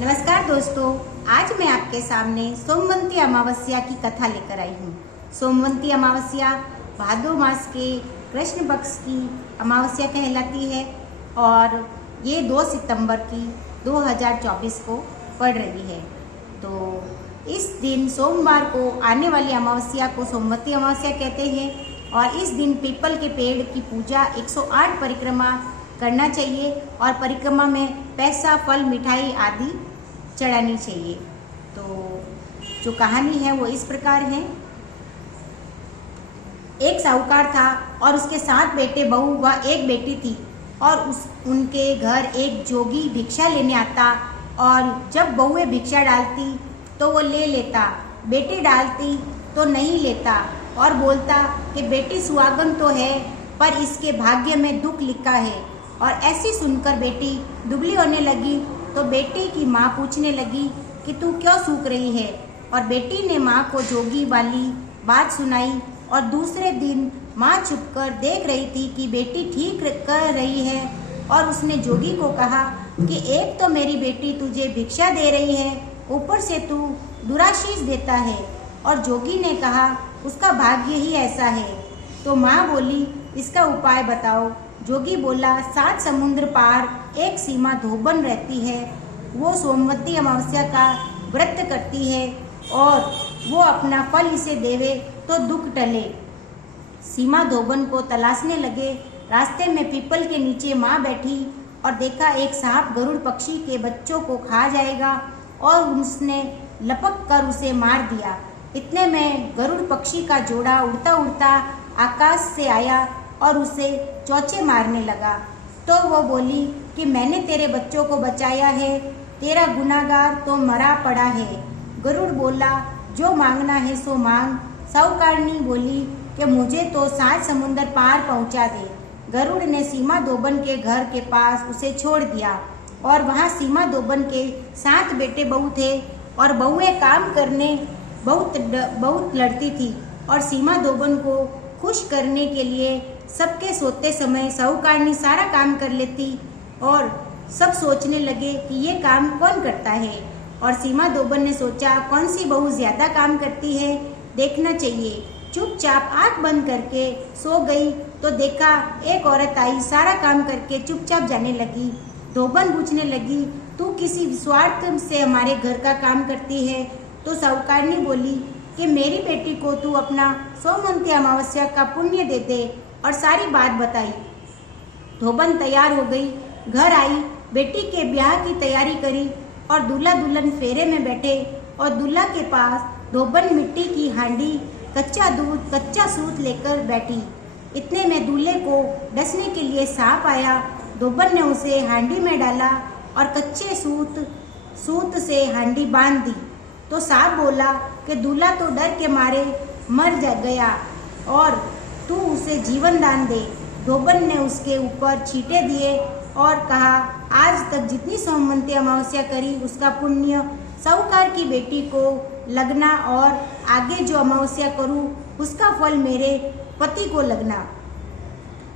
नमस्कार दोस्तों, आज मैं आपके सामने सोमवंती अमावस्या की कथा लेकर आई हूँ। सोमवंती अमावस्या भादो मास के कृष्ण पक्ष की अमावस्या कहलाती है और ये 2 सितंबर की 2024 को पड़ रही है। तो इस दिन सोमवार को आने वाली अमावस्या को सोमवती अमावस्या कहते हैं और इस दिन पीपल के पेड़ की पूजा 108 परिक्रमा करना चाहिए और परिक्रमा में पैसा, फल, मिठाई आदि चढ़ानी चाहिए। तो जो कहानी है वो इस प्रकार है। एक साहूकार था और उसके 7 बेटे, बहू व एक बेटी थी और उनके घर एक जोगी भिक्षा लेने आता और जब बहुएं भिक्षा डालती तो वो ले लेता, बेटी डालती तो नहीं लेता और बोलता कि बेटी सुहागन तो है पर इसके भाग्य में दुख लिखा है। और ऐसी सुनकर बेटी दुबली होने लगी तो बेटी की माँ पूछने लगी कि तू क्यों सूख रही है। और बेटी ने माँ को जोगी वाली बात सुनाई और दूसरे दिन माँ छुपकर देख रही थी कि बेटी ठीक कर रही है और उसने जोगी को कहा कि एक तो मेरी बेटी तुझे भिक्षा दे रही है, ऊपर से तू दुराशीष देता है। और जोगी ने कहा उसका भाग्य ही ऐसा है। तो माँ बोली इसका उपाय बताओ। जोगी बोला 7 समुद्र पार एक सीमा धोबन रहती है, वो सोमवती अमावस्या का व्रत करती है और वो अपना फल इसे देवे तो दुख टले। सीमा धोबन को तलाशने लगे। रास्ते में पीपल के नीचे माँ बैठी और देखा एक सांप गरुड़ पक्षी के बच्चों को खा जाएगा और उसने लपक कर उसे मार दिया। इतने में गरुड़ पक्षी का जोड़ा उड़ता उड़ता आकाश से आया और उसे चोंचे मारने लगा। तो वो बोली कि मैंने तेरे बच्चों को बचाया है, तेरा गुनाहगार तो मरा पड़ा है। गरुड़ बोला जो मांगना है सो मांग। साहूकारनी बोली कि मुझे तो 7 समुंदर पार पहुंचा दे। गरुड़ ने सीमा धोबन के घर के पास उसे छोड़ दिया और वहाँ सीमा धोबन के 7 बेटे बहू थे और बहुएं काम करने बहुत लड़ती थी और सीमा धोबन को खुश करने के लिए सबके सोते समय साहूकारनी सारा काम कर लेती और सब सोचने लगे कि ये काम कौन करता है। और सीमा धोबन ने सोचा कौन सी बहू ज्यादा काम करती है, देखना चाहिए। चुपचाप आंख बंद करके सो गई तो देखा एक औरत आई, सारा काम करके चुपचाप जाने लगी। धोबन पूछने लगी तू किसी स्वार्थ से हमारे घर का काम करती है। तो साहूकारनी बोली कि मेरी बेटी को तू अपना सोमवंती अमावस्या का पुण्य दे दे और सारी बात बताई। धोबन तैयार हो गई, घर आई, बेटी के ब्याह की तैयारी करी और दूल्हा दुल्हन फेरे में बैठे और दूल्हा के पास धोबन मिट्टी की हांडी, कच्चा दूध, कच्चा सूत लेकर बैठी। इतने में दूल्हे को डसने के लिए सांप आया। धोबन ने उसे हांडी में डाला और कच्चे सूत से हांडी बांध दी। तो सांप बोला कि दूल्हा तो डर के मारे मर गया और तू उसे जीवन दान दे। धोबन ने उसके ऊपर छींटे दिए और कहा आज तक जितनी सोमवंती अमावस्या करी उसका पुण्य साहूकार की बेटी को लगना और आगे जो अमावस्या करूं उसका फल मेरे पति को लगना।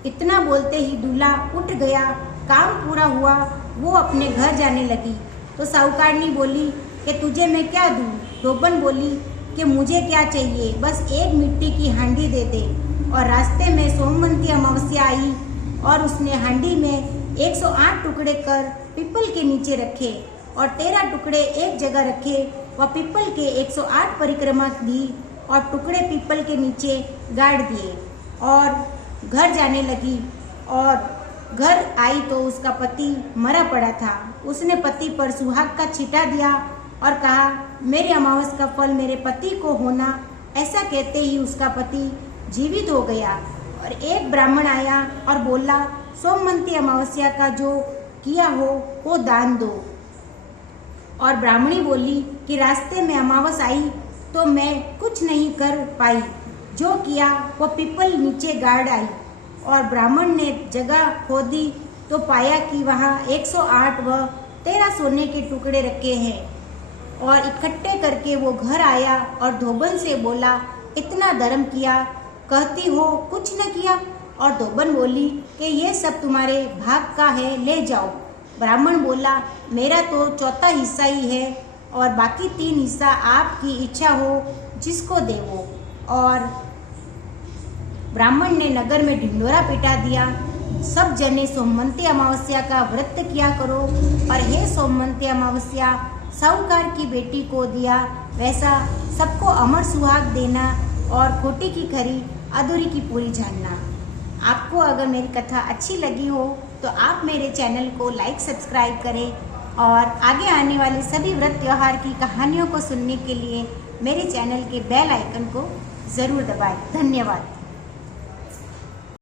इतना बोलते ही दूल्हा उठ गया, काम पूरा हुआ, वो अपने घर जाने लगी। तो साहूकारनी बोली कि तुझे मैं क्या दूं। धोबन बोली कि मुझे क्या चाहिए, बस एक मिट्टी की हांडी दे दे। और रास्ते में सोमवंती अमावस्या आई और उसने हांडी में 108 टुकड़े कर पीपल के नीचे रखे और 13 टुकड़े एक जगह रखे व पीपल के 108 परिक्रमा दी और टुकड़े पीपल के नीचे गाड़ दिए और घर जाने लगी। और घर आई तो उसका पति मरा पड़ा था। उसने पति पर सुहाग का छींटा दिया और कहा मेरे अमावस का फल मेरे पति को होना। ऐसा कहते ही उसका पति जीवित हो गया। और एक ब्राह्मण आया और बोला सोमवंती अमावस्या का जो किया हो वो दान दो। और ब्राह्मणी बोली कि रास्ते में अमावस आई तो मैं कुछ नहीं कर पाई, जो किया वो पीपल नीचे गाड़ आई। और ब्राह्मण ने जगह खोदी तो पाया कि वहाँ 108 व 13 सोने के टुकड़े रखे हैं और इकट्ठे करके वो घर आया और धोबन से बोला इतना धर्म किया, कहती हो कुछ न किया। और धोबन बोली कि ये सब तुम्हारे भाग का है, ले जाओ। ब्राह्मण बोला, मेरा तो चौथा हिस्सा ही है और बाकी 3 हिस्सा आपकी इच्छा हो जिसको देवो। और ब्राह्मण ने नगर में ढिंढोरा पिटा दिया, सब जने सोमवंती अमावस्या का व्रत किया करो। और हे सोमवंती अमावस्या, साहूकार की बेटी को दिया वैसा सबको अमर सुहाग देना और खोटी की खरी अधूरी की पूरी जानना। आपको अगर मेरी कथा अच्छी लगी हो तो आप मेरे चैनल को लाइक सब्सक्राइब करें और आगे आने वाले सभी व्रत त्योहार की कहानियों को सुनने के लिए मेरे चैनल के बेल आइकन को ज़रूर दबाएं। धन्यवाद।